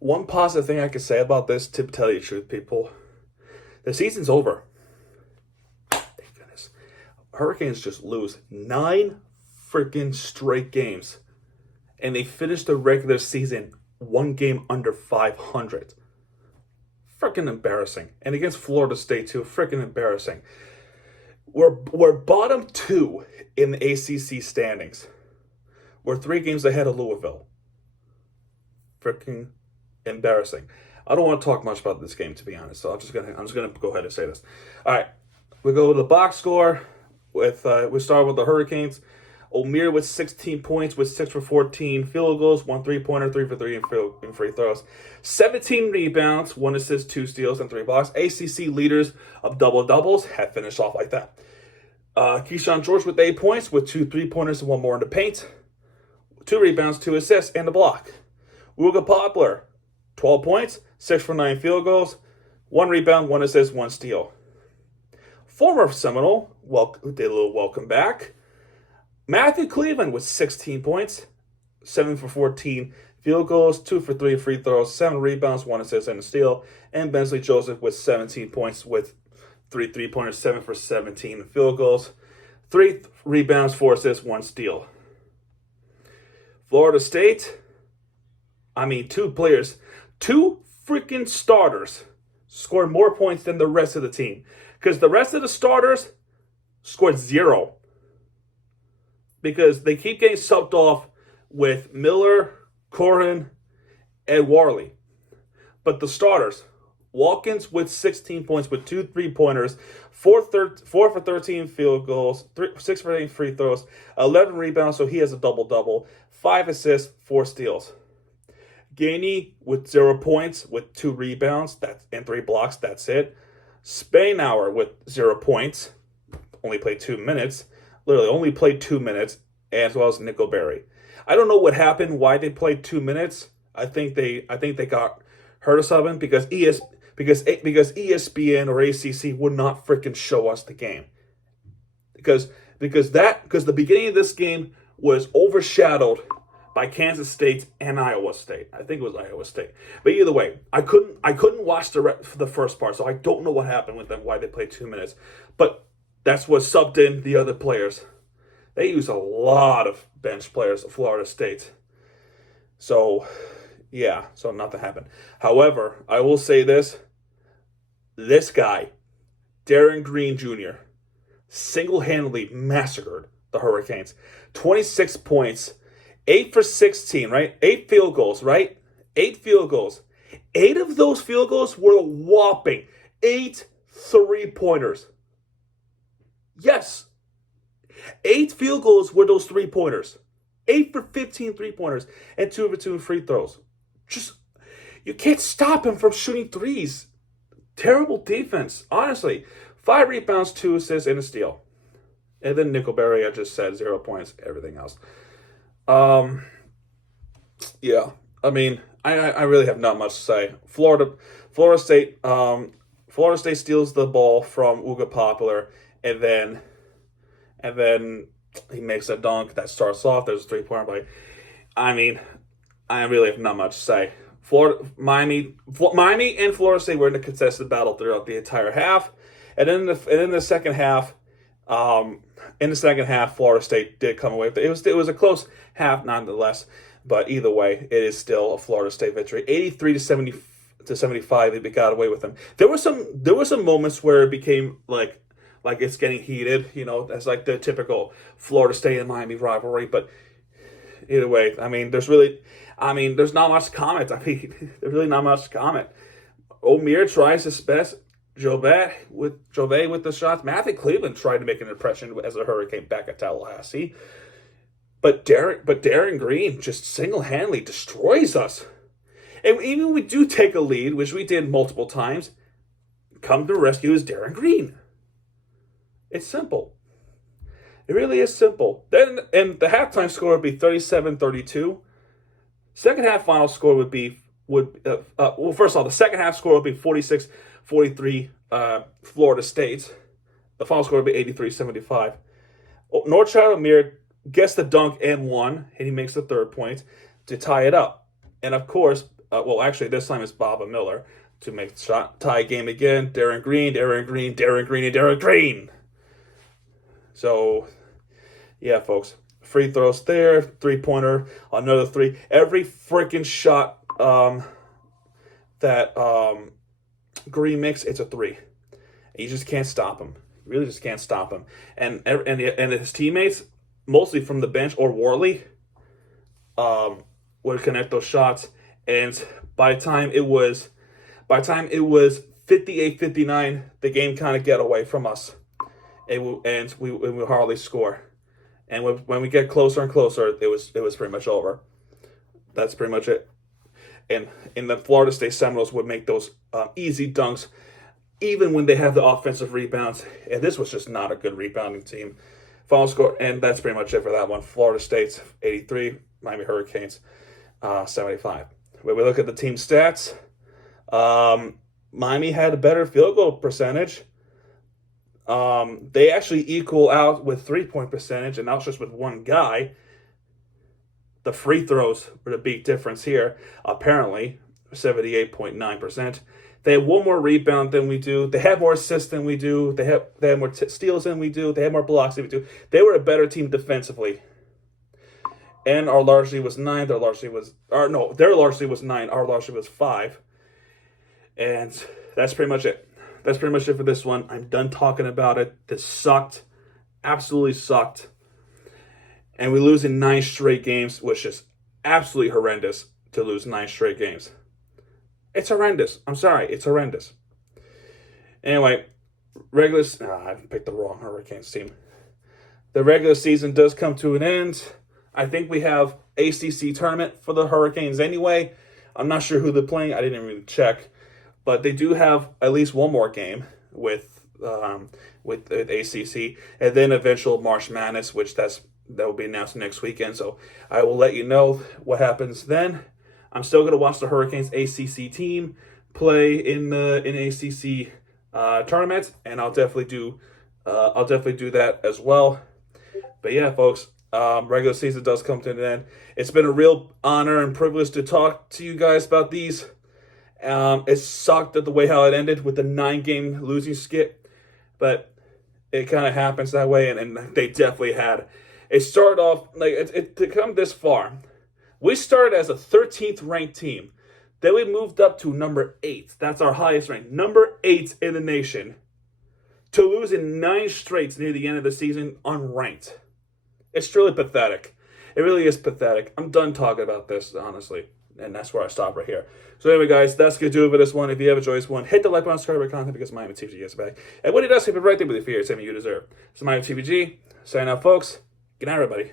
One positive thing I could say about this, to tell you the truth, people, the season's over. Thank goodness. Hurricanes just lose 9 freaking straight games, and they finished the regular season 1 game under 500. Freaking embarrassing. And against Florida State too, freaking embarrassing. We're bottom 2 in the ACC standings. We're 3 games ahead of Louisville. Freaking embarrassing. I don't want to talk much about this game, to be honest. So I'm just gonna go ahead and say this. All right, we go to the box score. We start with the Hurricanes. O'Meara with 16 points with 6 for 14 field goals, 1 3-pointer, 3 for 3 in free throws, 17 rebounds, 1 assist, 2 steals, and 3 blocks. ACC leaders of double-doubles have finished off like that. Keyshawn George with 8 points with 2 3-pointers and 1 more in the paint, 2 rebounds, 2 assists, and a block. Wooga Poplar, 12 points, 6 for 9 field goals, 1 rebound, 1 assist, 1 steal. Former Seminole, did a little welcome back. Matthew Cleveland with 16 points, 7 for 14 field goals, 2 for 3 free throws, 7 rebounds, 1 assist, and a steal. And Bensley Joseph with 17 points with 3 3-pointers, 7 for 17 field goals, 3 rebounds, 4 assists, 1 steal. Florida State, 2 players, 2 freaking starters scored more points than the rest of the team. Because the rest of the starters scored 0. Because they keep getting subbed off with Miller, Corin, and Warley. But the starters, Watkins with 16 points with 2 3-pointers, 4 for 13 field goals, 6 for 8 free throws, 11 rebounds, so he has a double-double, 5 assists, 4 steals. Gainey with 0 points with 2 rebounds and 3 blocks, that's it. Spainauer with 0 points, only played 2 minutes. Literally only played 2 minutes, as well as Nickelberry. I don't know what happened, why they played 2 minutes. I think they got hurt or something because ESPN or ACC would not freaking show us the game. Because the beginning of this game was overshadowed by Kansas State and Iowa State. I think it was Iowa State. But either way, I couldn't watch the first part, so I don't know what happened with them, why they played 2 minutes. But that's what subbed in the other players. They use a lot of bench players at Florida State. So, yeah, so nothing happened. However, I will say this. This guy, Darren Green Jr., single-handedly massacred the Hurricanes. 26 points, 8 for 16, right? 8 field goals, right? 8 field goals. 8 of those field goals were a whopping 8 3-pointers. Yes. 8 field goals were those 3-pointers. 8 for 15 3-pointers and 2 for 2 free throws. You can't stop him from shooting threes. Terrible defense, honestly. 5 rebounds, 2 assists, and a steal. And then Nickelberry, I just said 0 points, everything else. Yeah, I really have not much to say. Florida State steals the ball from Wooga Poplar, and then he makes a dunk that starts off. There's a 3-pointer play. I really have not much to say. Miami and Florida State were in a contested battle throughout the entire half, and in the second half, Florida State did come away with it. It was a close half nonetheless, but either way, it is still a Florida State victory, 83 to 75. They got away with them. There were some moments where it became like it's getting heated, as like the typical Florida State and Miami rivalry. But either way, there's not much to comment. There's really not much to comment. O'Meara tries his best. Jove with the shots. Matthew Cleveland tried to make an impression as a Hurricane back at Tallahassee. But Darren Green just single-handedly destroys us. And even when we do take a lead, which we did multiple times, come to rescue is Darren Green. It's simple. It really is simple. And the halftime score would be 37-32. Second half final score would be first of all, the second half score would be 46-43 Florida State. The final score would be 83-75. Northside O'Meara gets the dunk and one, and he makes the third point to tie it up. And of course, Well, actually, this time it's Bob and Miller to make the shot tie game again. Darren Green, Darren Green, Darren Green, and Darren Green. So, yeah, folks. Free throws there, 3-pointer, another 3. Every freaking shot that Green makes, it's a 3. You just can't stop him. You really just can't stop him. And his teammates, mostly from the bench or Worley, would connect those shots. And by the time it was 58-59, the game kind of get away from us, and we hardly score. And when we get closer and closer, it was pretty much over. That's pretty much it. And in the Florida State Seminoles would make those easy dunks, even when they have the offensive rebounds. And this was just not a good rebounding team. Final score, and that's pretty much it for that one. Florida State's 83, Miami Hurricanes 75. When we look at the team stats, Miami had a better field goal percentage. They actually equal out with 3-point percentage, and that's just with one guy. The free throws were the big difference here, apparently, 78.9%. They have one more rebound than we do. They have more assists than we do. They have more steals than we do. They have more blocks than we do. They were a better team defensively. And our largely was 9. Their largely was 9. Our largely was 5. And that's pretty much it. That's pretty much it for this one. I'm done talking about it. This sucked. Absolutely sucked. And we lose in 9 straight games, which is absolutely horrendous to lose 9 straight games. It's horrendous. I'm sorry. It's horrendous. Anyway, I picked the wrong Hurricanes team. The regular season does come to an end. I think we have ACC tournament for the Hurricanes anyway. I'm not sure who they're playing. I didn't really check. But they do have at least one more game with ACC, and then eventual March Madness, which that will be announced next weekend. So I will let you know what happens then. I'm still going to watch the Hurricanes ACC team play in ACC tournament, and I'll definitely do that as well. But yeah, folks, regular season does come to an end. It's been a real honor and privilege to talk to you guys about these. It sucked at the way how it ended with the 9-game losing skip, but it kind of happens that way, and they definitely had. It started off like to come this far. We started as a 13th ranked team, then we moved up to number 8. That's our highest rank, number 8 in the nation. To lose in 9 straights near the end of the season unranked. It's truly pathetic. It really is pathetic. I'm done talking about this, honestly. And that's where I stop right here. So anyway, guys, that's going to do it for this one. If you have enjoyed this one, hit the like button, subscribe to content because Miami TVG is back. And when it does, keep it right there with the fear, it's something you deserve. So Miami TVG, signing out, folks. Good night, everybody.